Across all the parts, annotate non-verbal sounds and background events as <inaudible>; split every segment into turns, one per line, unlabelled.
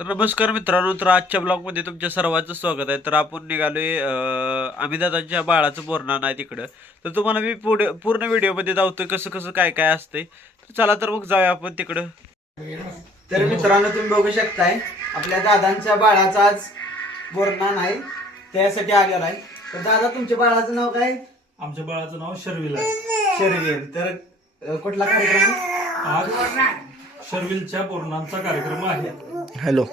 तर नमस्कार मित्रांनो तर आजच्या ब्लॉगमध्ये तुमच्या सर्वांचं स्वागत आहे. तर आपण निघालोय अं, आम्ही दादांच्या बाळाचं बोरणार नाही तिकडं. तर तुम्हाला मी पुढे पूर्ण व्हिडिओमध्ये दावतोय कसं कसं काय काय असतंय. तर चला तर मग जाऊया आपण तिकडं.
तर मित्रांनो तुम्ही बघू शकताय आपल्या दादांच्या बाळाचा आज बोरणार नाही त्यासाठी आलेला आहे. तर दादा तुमच्या बाळाचं नाव काय?
आमच्या बाळाचं नाव शर्विल आहे.
शर्वील. तर अं, कुठला कार्यक्रम आहे?
आज शर्विलच्या बोरणांचा कार्यक्रम आहे.
हॅलो.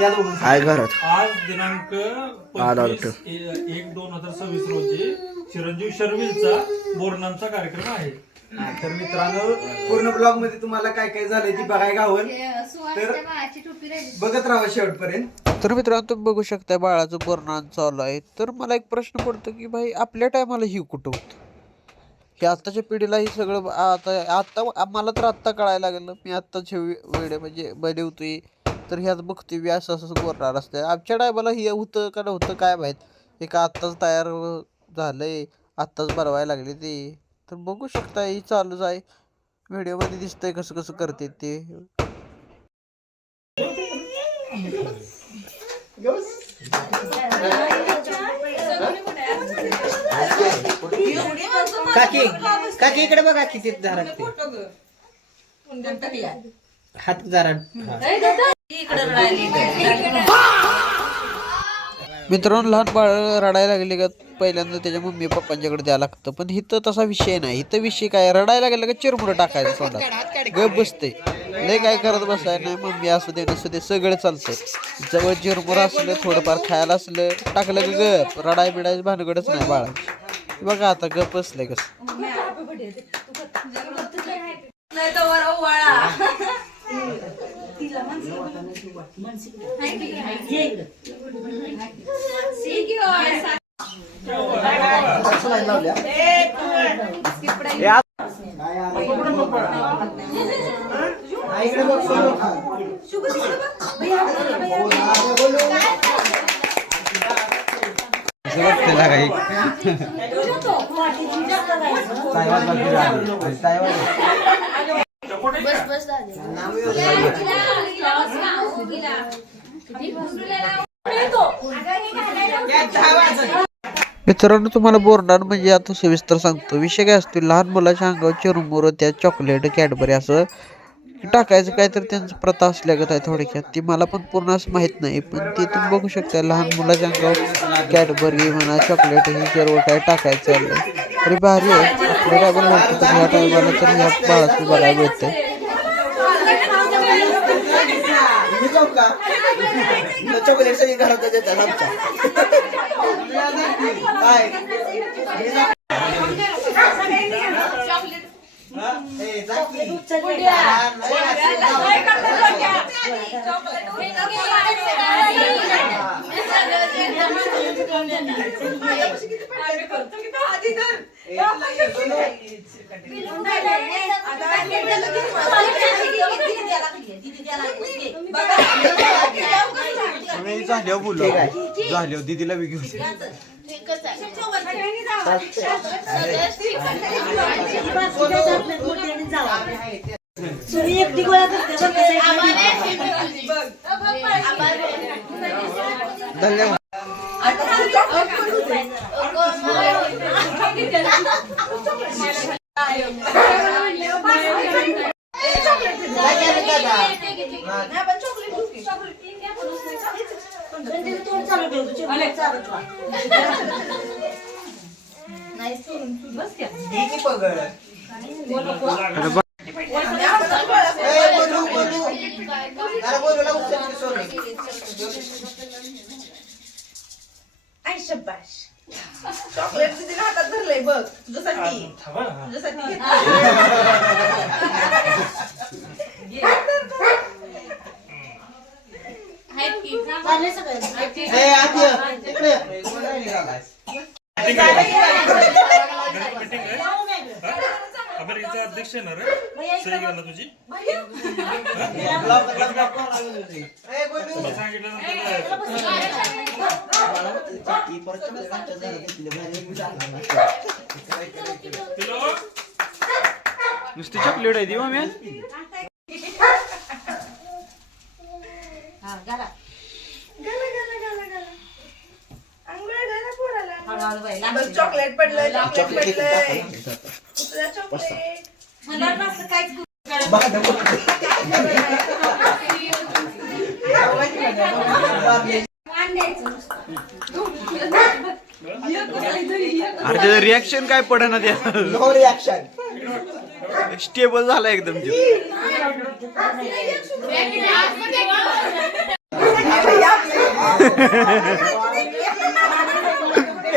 आहे घरात.
आज दिनांक एक दोन हजार सव्वीस रोजी चिरंजीव शर्विलचा बोरणांचा कार्यक्रम आहे.
हा, तर मित्रांनो पूर्ण ब्लॉगमध्ये तुम्हाला काय काय झालंय ती बघाय गावल तर बघत राहा शेवटपर्यंत.
तर मित्रांनो तुम्ही बघू शकता बाळाचं बोरणार चालू आहे. तर मला एक प्रश्न पडतो की भाई आपल्या टायमाला ही कुठं होतं? हे आत्ताच्या पिढीला हे सगळं आता आत्ता मला तर आत्ता कळायला लागलं. मी आत्ताच्या वेळे म्हणजे बनवतोय तर ह्यात बघतोय व्यास असं असं बोलणार असतं आमच्या टायमाला हे होतं का नव्हतं काय माहीत. हे का आत्ताच तयार झालं झालंय. आत्ताच बनवायला लागले ते. तर बघू शकता ही चालूच आहे. व्हिडिओमध्ये दिसतंय कसं कसं करते ते.
काकी काकी इकडे बघा किती झालं हात जरा
मित्रांनो लहान बाळ रडायला लागले का? पहिल्यांदा त्याच्या मम्मी पप्पांच्याकडे द्यावं लागतं. पण इथं तसा विषय नाही. इथं विषय काय? रडायला लागलं का चिरमुरं टाकायचं तोंडात? गप बसते लय काय करत बसाय? नाही मम्मी असू दे नसू दे सगळं चालतंय. जवळ चिरमुरं असलं थोडंफार खायला असलं टाकलं का गप? रडाय बिडायचं भानगडच नाही बाळाची. बघा आता गप बसलंय कसं.
नाही तर वर ओवाळा
इकडे बघ सोनू.
मित्रांनो तुम्हाला बोरणार म्हणजे आता सविस्तर सांगतो विषय काय असतो लहान मुलाच्या अंगावर चिरमुरं त्या चॉकलेट कॅडबरी असं टाकायचं काय तर त्यांचं प्रथा असल्यागत आहे थोडक्यात. ती मला पण पूर्ण असं माहीत नाही पण ते तुम्ही बघू शकता लहान मुलाच्या अंगावर कॅडबरी म्हणा चॉकलेट हे सर्व काय टाकायचं आहे. तरी भारी आहे. आपल्या काय पण तर ह्या टायमाला तर ह्या बाळाचं बघायला मिळतंय.
चॉकलेट सगळी घरात देतात आमच्या. काय मी जा- हा? ए, जा की. हा, नाही,
मी झाल्यावर बोललो झाल्यावर दिदीला बी घेऊन
धन्यवाद घे की पगड. ए,
आई शब्बाश चॉकलेट तिने हातात धरलंय बघ. तुझ्यासाठी. तुझ्यासाठी घेतलंय.
ए, आत गावात?
अमेरिकेचा अध्यक्ष येणार आहे. सही घाला तुझी. सांगितलं
ही?
नुसती चॉकलेट आहे ती मम्मी
हा घाला
गाला गाला गाला गाला आंघोळ घाला चॉकलेट पडलंय चॉकलेट
चॉकलेट
मला नसतं काहीच.
अरे त्याचं रिॲक्शन काय त्या
नो रिॲक्शन
स्टेबल झाला एकदम ते. <laughs> हे घेताना घेताना
म्हणजे असंच घे. असं टाकू का? इधर भैया. एक